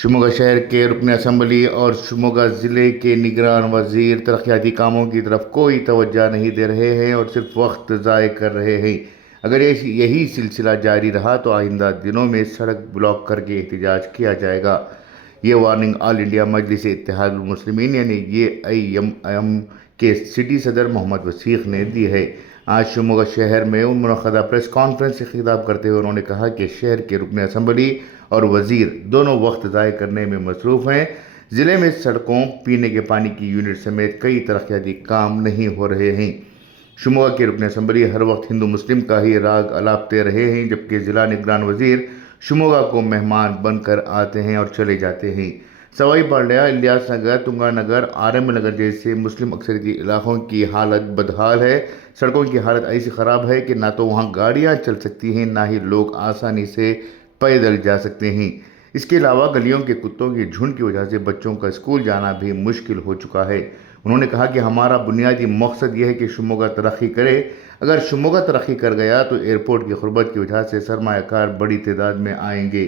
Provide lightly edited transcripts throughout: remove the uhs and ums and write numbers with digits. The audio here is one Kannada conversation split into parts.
शिमोगा शहर के रुकन असम्बली और शिमोगा ज़िले के निगरान वज़ीर तरक्याती कामों की तरफ कोई तवज्जो नहीं दे रहे हैं और सिर्फ वक्त ज़ाय कर रहे हैं। अगर यही सिलसिला जारी रहा तो आइंदा दिनों में सड़क ब्लॉक करके एहतजाज किया जाएगा। ये वार्निंग ऑल इंडिया मजलिस इत्तेहादुल मुस्लिमीन यानी AIMM के सिटी सदर मोहम्मद वसीक़ ने दी है। आज शिमोगा शहर में मुनक़दा प्रेस कॉन्फ्रेंस से खिताब करते हुए उन्होंने कहा कि शहर के रुकन असम्बली और वज़ीर दोनों वक्त ज़ाय करने में मसरूफ़ हैं। ज़िले में सड़कों, पीने के पानी की यूनिट समेत कई तरक्याती काम नहीं हो रहे हैं। शिमोगा के रुकन असम्बली हर वक्त हिंदू मुस्लिम का ही राग अलापते रहे हैं, जबकि ज़िला निगरान वज़ीर शिमोगा को मेहमान बनकर आते हैं और चले जाते हैं। सवाई पालड़िया, इलियास नगर, तुंगानगर, RM नगर जैसे मुस्लिम अक्सरियती इलाकों की हालत बदहाल है। सड़कों की हालत ऐसी ख़राब है कि ना तो वहाँ गाड़ियाँ चल सकती हैं, ना ही लोग आसानी से पैदल जा सकते हैं। इसके अलावा गलियों के कुत्तों के झुंड की वजह से बच्चों का स्कूल जाना भी मुश्किल हो चुका है। उन्होंने कहा कि हमारा बुनियादी मकसद यह है कि शिमोगा तरक्की करे। अगर शिमोगा तरक्की कर गया तो एयरपोर्ट की ग़ुर्बत की वजह से सरमायाकार बड़ी तादाद में आएंगे,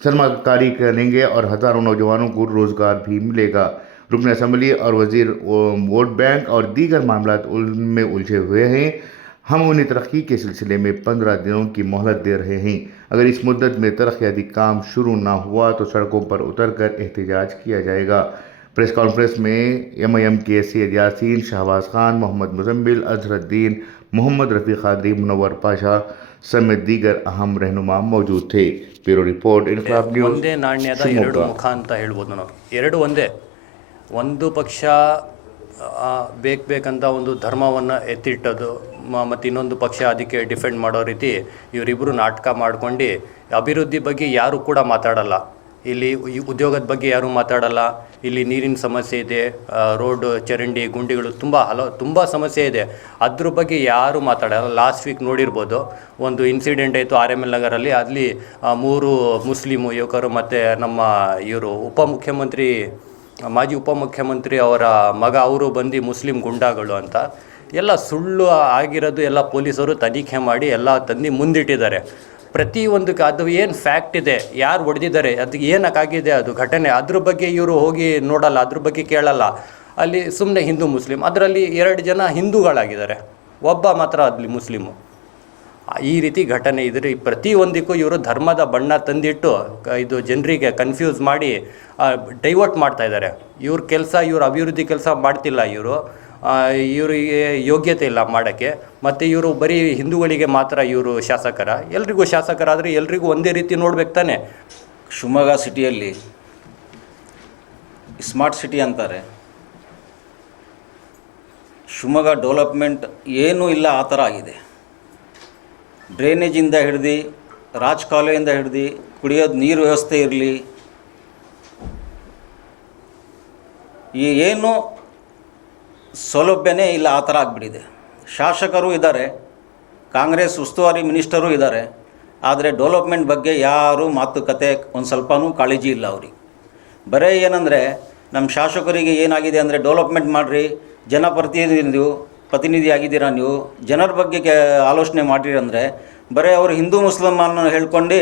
सरमाकारी करेंगे और हज़ारों नौजवानों को रोज़गार भी मिलेगा। रुकन असम्बली और वज़ीर वोट बैंक और दीगर मामला में उलझे हुए हैं। हम उन्हें तरक्की के सिलसिले में 15 दिनों की मोहलत दे रहे हैं। अगर इस मुद्दत में तरक्याती काम शुरू ना हुआ तो सड़कों पर उतर कर एहतजाज किया जाएगा। प्रेस कॉन्फ्रेंस में MIM के सैयद यासीन, शहबाज खान, मोहम्मद मुजम्मिल, अजहरुद्दीन, मोहम्मद रफ़ी क़ादरी, मुनव्वर पाशा समेत दीगर अहम रहनुमा मौजूद थे। ब्यूरो रिपोर्ट, इनकलाब न्यूज़। ಒಂದೇ ನಾಣ್ಯದ ಎರಡು ಮುಖ ಅಂತ ಹೇಳ್ಬೋದು ನಾವು. ಎರಡು ಒಂದೇ. ಒಂದು ಪಕ್ಷ ಬೇಕಂತ ಒಂದು ಧರ್ಮವನ್ನು ಎತ್ತಿಟ್ಟದು ಮತ್ತು ಇನ್ನೊಂದು ಪಕ್ಷ ಅದಕ್ಕೆ ಡಿಫೆಂಡ್ ಮಾಡೋ ರೀತಿ ಇವರಿಬ್ಬರು ನಾಟಕ ಮಾಡ್ಕೊಂಡು ಅಭಿವೃದ್ಧಿ ಬಗ್ಗೆ ಯಾರು ಕೂಡ ಮಾತಾಡಲ್ಲ. ಇಲ್ಲಿ ಉದ್ಯೋಗದ ಬಗ್ಗೆ ಯಾರೂ ಮಾತಾಡಲ್ಲ. ಇಲ್ಲಿ ನೀರಿನ ಸಮಸ್ಯೆ ಇದೆ, ರೋಡ್ ಚರಂಡಿ ಗುಂಡಿಗಳು ತುಂಬ ಸಮಸ್ಯೆ ಇದೆ, ಅದ್ರ ಬಗ್ಗೆ ಯಾರೂ ಮಾತಾಡಲ್ಲ. ಲಾಸ್ಟ್ ವೀಕ್ ನೋಡಿರ್ಬೋದು, ಒಂದು ಇನ್ಸಿಡೆಂಟ್ ಆಯಿತು RML ನಗರಲ್ಲಿ. ಅಲ್ಲಿ 3 ಮುಸ್ಲಿಮು ಯುವಕರು ಮತ್ತು ನಮ್ಮ ಇವರು ಮಾಜಿ ಉಪಮುಖ್ಯಮಂತ್ರಿ ಅವರ ಮಗ ಅವರು ಬಂದು ಮುಸ್ಲಿಂ ಗುಂಡಾಗಳು ಅಂತ ಎಲ್ಲ ಸುಳ್ಳು ಆಗಿರೋದು ಎಲ್ಲ ಪೊಲೀಸರು ತನಿಖೆ ಮಾಡಿ ಎಲ್ಲ ತಂದು ಮುಂದಿಟ್ಟಿದ್ದಾರೆ. ಪ್ರತಿಯೊಂದಕ್ಕೆ ಅದು ಏನು ಫ್ಯಾಕ್ಟ್ ಇದೆ, ಯಾರು ಹೊಡೆದಿದ್ದಾರೆ, ಅದಕ್ಕೆ ಏನಕ್ಕಾಗಿದೆ ಅದು ಘಟನೆ, ಅದ್ರ ಬಗ್ಗೆ ಇವರು ಹೋಗಿ ನೋಡಲ್ಲ, ಅದ್ರ ಬಗ್ಗೆ ಕೇಳಲ್ಲ. ಅಲ್ಲಿ ಸುಮ್ಮನೆ ಹಿಂದೂ ಮುಸ್ಲಿಂ, ಅದರಲ್ಲಿ 2 ಜನ ಹಿಂದೂಗಳಾಗಿದ್ದಾರೆ, ಒಬ್ಬ ಮಾತ್ರ ಅಲ್ಲಿ ಮುಸ್ಲಿಮು. ಈ ರೀತಿ ಘಟನೆ ಇದ್ರೆ ಪ್ರತಿಯೊಂದಕ್ಕೂ ಇವರು ಧರ್ಮದ ಬಣ್ಣ ತಂದಿಟ್ಟು ಇದು ಜನರಿಗೆ ಕನ್ಫ್ಯೂಸ್ ಮಾಡಿ ಡೈವರ್ಟ್ ಮಾಡ್ತಾ ಇದ್ದಾರೆ. ಇವ್ರ ಕೆಲಸ, ಇವ್ರ ಅಭಿವೃದ್ಧಿ ಕೆಲಸ ಮಾಡ್ತಿಲ್ಲ. ಇವರಿಗೆ ಯೋಗ್ಯತೆ ಇಲ್ಲ ಮಾಡೋಕ್ಕೆ. ಮತ್ತು ಇವರು ಬರೀ ಹಿಂದೂಗಳಿಗೆ ಮಾತ್ರ ಇವರು ಶಾಸಕರ, ಎಲ್ರಿಗೂ ಶಾಸಕರಾದರೆ ಎಲ್ರಿಗೂ ಒಂದೇ ರೀತಿ ನೋಡ್ಬೇಕು ತಾನೆ. ಶಿವಮೊಗ್ಗ ಸಿಟಿಯಲ್ಲಿ ಸ್ಮಾರ್ಟ್ ಸಿಟಿ ಅಂತಾರೆ. ಶಿವಮೊಗ್ಗ ಡೆವಲಪ್ಮೆಂಟ್ ಏನೂ ಇಲ್ಲ, ಆ ಥರ ಆಗಿದೆ. ಡ್ರೈನೇಜಿಂದ ಹಿಡ್ದು, ರಾಜ್ ಕಾಲುವೆಯಿಂದ ಹಿಡ್ದು, ಕುಡಿಯೋದು ನೀರು ವ್ಯವಸ್ಥೆ ಇರಲಿ, ಏನು ಸೌಲಭ್ಯನೇ ಇಲ್ಲ, ಆ ಥರ ಆಗಿಬಿಟ್ಟಿದೆ. ಶಾಸಕರು ಇದ್ದಾರೆ, ಕಾಂಗ್ರೆಸ್ ಉಸ್ತುವಾರಿ ಮಿನಿಸ್ಟರು ಇದ್ದಾರೆ, ಆದರೆ ಡೆವಲಪ್ಮೆಂಟ್ ಬಗ್ಗೆ ಯಾರೂ ಮಾತುಕತೆ ಒಂದು ಸ್ವಲ್ಪನೂ ಕಾಳಜಿ ಇಲ್ಲ ಅವ್ರಿಗೆ. ಬರೀ ಏನಂದರೆ ನಮ್ಮ ಶಾಸಕರಿಗೆ ಏನಾಗಿದೆ ಅಂದರೆ, ಡೆವಲಪ್ಮೆಂಟ್ ಮಾಡಿರಿ, ಪ್ರತಿನಿಧಿ ಆಗಿದ್ದೀರಾ ನೀವು, ಜನರ ಬಗ್ಗೆ ಆಲೋಚನೆ ಮಾಡಿರಿ ಅಂದರೆ ಬರೀ ಅವರು ಹಿಂದೂ ಮುಸ್ಲಿಮನ್ನು ಹೇಳ್ಕೊಂಡು,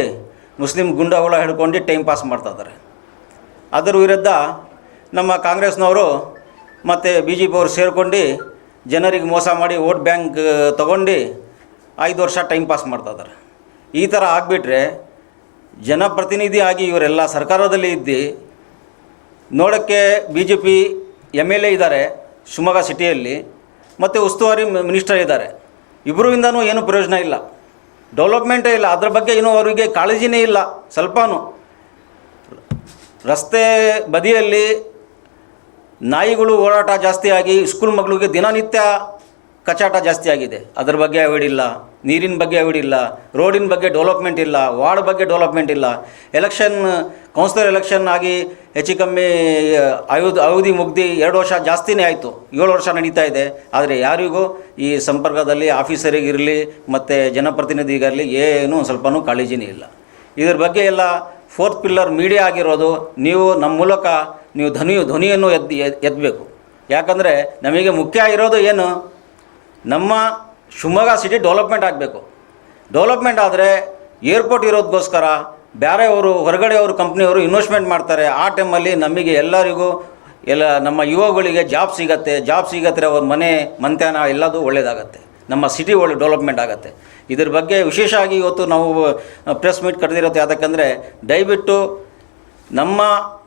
ಮುಸ್ಲಿಂ ಗುಂಡಾಗಳ ಹೇಳ್ಕೊಂಡು ಟೈಮ್ ಪಾಸ್ ಮಾಡ್ತಾಯಿದ್ದಾರೆ. ಅದರ ವಿರುದ್ಧ ನಮ್ಮ ಕಾಂಗ್ರೆಸ್ನವರು ಮತ್ತು BJP ಅವರು ಸೇರ್ಕೊಂಡು ಜನರಿಗೆ ಮೋಸ ಮಾಡಿ ವೋಟ್ ಬ್ಯಾಂಕ್ ತೊಗೊಂಡು 5 ವರ್ಷ ಟೈಮ್ ಪಾಸ್ ಮಾಡ್ತಾಯಿದ್ದಾರೆ. ಈ ಥರ ಆಗಿಬಿಟ್ರೆ ಜನಪ್ರತಿನಿಧಿ ಆಗಿ ಇವರೆಲ್ಲ ಸರ್ಕಾರದಲ್ಲಿ ಇದ್ದು ನೋಡೋಕ್ಕೆ BJP MLA ಇದ್ದಾರೆ ಶಿವಮೊಗ್ಗ ಸಿಟಿಯಲ್ಲಿ, ಮತ್ತು ಉಸ್ತುವಾರಿ ಮಿನಿಸ್ಟರ್ ಇದ್ದಾರೆ. ಇಬ್ಬರಿಂದನೂ ಏನೂ ಪ್ರಯೋಜನ ಇಲ್ಲ, ಡೆವಲಪ್ಮೆಂಟೇ ಇಲ್ಲ, ಅದ್ರ ಬಗ್ಗೆ ಏನೂ ಅವರಿಗೆ ಕಾಳಜಿನೇ ಇಲ್ಲ ಸ್ವಲ್ಪನೂ. ರಸ್ತೆ ಬದಿಯಲ್ಲಿ ನಾಯಿಗಳು ಓಡಾಟ ಜಾಸ್ತಿಯಾಗಿ ಸ್ಕೂಲ್ ಮಕ್ಕಳಿಗೆ ದಿನನಿತ್ಯ ಕಚಾಟ ಜಾಸ್ತಿ ಆಗಿದೆ. ಅದ್ರ ಬಗ್ಗೆ ಅವಿಡಿಲ್ಲ, ನೀರಿನ ಬಗ್ಗೆ ಅವಿಡಿಲ್ಲ, ರೋಡಿನ ಬಗ್ಗೆ ಡೆವಲಪ್ಮೆಂಟ್ ಇಲ್ಲ, ವಾರ್ಡ್ ಬಗ್ಗೆ ಡೆವಲಪ್ಮೆಂಟ್ ಇಲ್ಲ. ಕೌನ್ಸಿಲರ್ ಎಲೆಕ್ಷನ್ ಆಗಿ ಹೆಚ್ಚು ಕಮ್ಮಿ ಅವಧಿ ಮುಗ್ದು 2 ವರ್ಷ ಜಾಸ್ತಿನೇ ಆಯಿತು, 7 ವರ್ಷ ನಡೀತಾ ಇದೆ. ಆದರೆ ಯಾರಿಗೂ ಈ ಸಂಪರ್ಕದಲ್ಲಿ ಆಫೀಸರಿಗಿರಲಿ ಮತ್ತು ಜನಪ್ರತಿನಿಧಿಗಿರಲಿ ಏನೂ ಸ್ವಲ್ಪನೂ ಕಾಳಜಿನೇ ಇಲ್ಲ. ಇದ್ರ ಬಗ್ಗೆ ಎಲ್ಲ 4th ಪಿಲ್ಲರ್ ಮೀಡಿಯಾ ಆಗಿರೋದು. ನೀವು ನಮ್ಮ ಮೂಲಕ ನೀವು ಧ್ವನಿಯನ್ನು ಎತ್ತಬೇಕು. ಯಾಕಂದರೆ ನಮಗೆ ಮುಖ್ಯ ಇರೋದು ಏನು, ನಮ್ಮ ಶಿವಮೊಗ್ಗ ಸಿಟಿ ಡೆವಲಪ್ಮೆಂಟ್ ಆಗಬೇಕು. ಡೆವಲಪ್ಮೆಂಟ್ ಆದರೆ ಏರ್ಪೋರ್ಟ್ ಇರೋದಕ್ಕೋಸ್ಕರ ಬೇರೆಯವರು ಹೊರಗಡೆಯವರು ಕಂಪ್ನಿಯವರು ಇನ್ವೆಸ್ಟ್ಮೆಂಟ್ ಮಾಡ್ತಾರೆ. ಆ ಟೈಮಲ್ಲಿ ನಮಗೆ ಎಲ್ಲರಿಗೂ ನಮ್ಮ ಯುವಗಳಿಗೆ ಜಾಬ್ ಸಿಗತ್ತೆ, ಅವ್ರ ಮನೆತನ ಎಲ್ಲದೂ ಒಳ್ಳೆಯದಾಗತ್ತೆ, ನಮ್ಮ ಸಿಟಿ ಒಳ್ಳೆ ಡೆವಲಪ್ಮೆಂಟ್ ಆಗುತ್ತೆ. ಇದ್ರ ಬಗ್ಗೆ ವಿಶೇಷವಾಗಿ ಇವತ್ತು ನಾವು ಪ್ರೆಸ್ ಮೀಟ್ ಕರೆದಿರೋದು ಯಾಕಂದರೆ ದಯವಿಟ್ಟು ನಮ್ಮ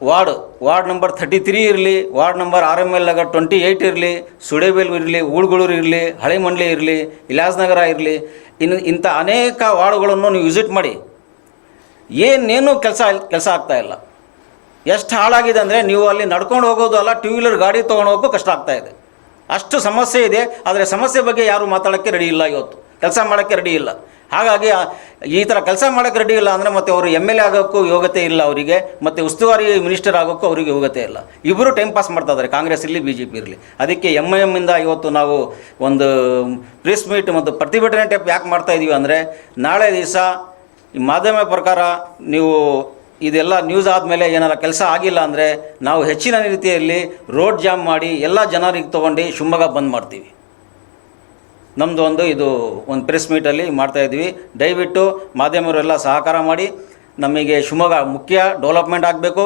ವಾರ್ಡ್ ನಂಬರ್ 33 ಇರಲಿ, ವಾರ್ಡ್ ನಂಬರ್ RML ನಗರ್ 28 ಇರಲಿ, ಸುಡೇಬೇಲ್ ಇರಲಿ, ಊಳುಗಳೂರು ಇರಲಿ, ಹಳೆ ಮಂಡ್ಲಿ ಇರಲಿ, ಇಲಾಜ್ನಗರ ಇರಲಿ, ಇಂಥ ಅನೇಕ ವಾರ್ಡ್ಗಳನ್ನು ನೀವು ವಿಸಿಟ್ ಮಾಡಿ. ಏನೇನು ಕೆಲಸ ಆಗ್ತಾಯಿಲ್ಲ. ಎಷ್ಟು ಹಾಳಾಗಿದೆ ಅಂದರೆ ನೀವು ಅಲ್ಲಿ ನಡ್ಕೊಂಡು ಹೋಗೋದು ಅಲ್ಲ, 2 ವೀಲರ್ ಗಾಡಿ ತೊಗೊಂಡು ಹೋಗೋಕ್ಕೂ ಕಷ್ಟ ಆಗ್ತಾಯಿದೆ. ಅಷ್ಟು ಸಮಸ್ಯೆ ಇದೆ. ಆದರೆ ಸಮಸ್ಯೆ ಬಗ್ಗೆ ಯಾರು ಮಾತಾಡೋಕ್ಕೆ ರೆಡಿ ಇಲ್ಲ, ಇವತ್ತು ಕೆಲಸ ಮಾಡೋಕ್ಕೆ ರೆಡಿ ಇಲ್ಲ. ಹಾಗಾಗಿ ಈ ಥರ ಕೆಲಸ ಮಾಡೋಕ್ಕೆ ರೆಡಿ ಇಲ್ಲ ಅಂದರೆ ಮತ್ತು ಅವರು MLA ಆಗೋಕ್ಕೂ ಯೋಗ್ಯತೆ ಇಲ್ಲ ಅವರಿಗೆ, ಮತ್ತು ಉಸ್ತುವಾರಿ ಮಿನಿಸ್ಟರ್ ಆಗೋಕ್ಕೂ ಅವರಿಗೆ ಯೋಗ್ಯತೆ ಇಲ್ಲ. ಇಬ್ಬರು ಟೈಮ್ ಪಾಸ್ ಮಾಡ್ತಾ ಇದ್ದಾರೆ, ಕಾಂಗ್ರೆಸ್ ಇರಲಿ BJP ಇರಲಿ. ಅದಕ್ಕೆ MIM ಇಂದ ಇವತ್ತು ನಾವು ಒಂದು ಪ್ರೆಸ್ ಮೀಟ್ ಮತ್ತು ಪ್ರತಿಭಟನೆ ಟೈಪ್ ಯಾಕೆ ಮಾಡ್ತಾಯಿದ್ದೀವಿ ಅಂದರೆ, ನಾಳೆ ದಿವಸ ಈ ಮಾಧ್ಯಮ ಪ್ರಕಾರ ನೀವು ಇದೆಲ್ಲ ನ್ಯೂಸ್ ಆದಮೇಲೆ ಏನಾರ ಕೆಲಸ ಆಗಿಲ್ಲ ಅಂದರೆ ನಾವು ಹೆಚ್ಚಿನ ರೀತಿಯಲ್ಲಿ ರೋಡ್ ಜಾಮ್ ಮಾಡಿ ಎಲ್ಲ ಜನರಿಗೆ ತೊಗೊಂಡು ಶಿವಮೊಗ್ಗ ಬಂದ್ ಮಾಡ್ತೀವಿ. ನಮ್ಮದು ಇದು ಒಂದು ಪ್ರೆಸ್ ಮೀಟಲ್ಲಿ ಮಾಡ್ತಾಯಿದ್ವಿ. ದಯವಿಟ್ಟು ಮಾಧ್ಯಮವರೆಲ್ಲ ಸಹಕಾರ ಮಾಡಿ. ನಮಗೆ ಶಿವಮೊಗ್ಗ ಮುಖ್ಯ ಡೆವಲಪ್ಮೆಂಟ್ ಆಗಬೇಕು.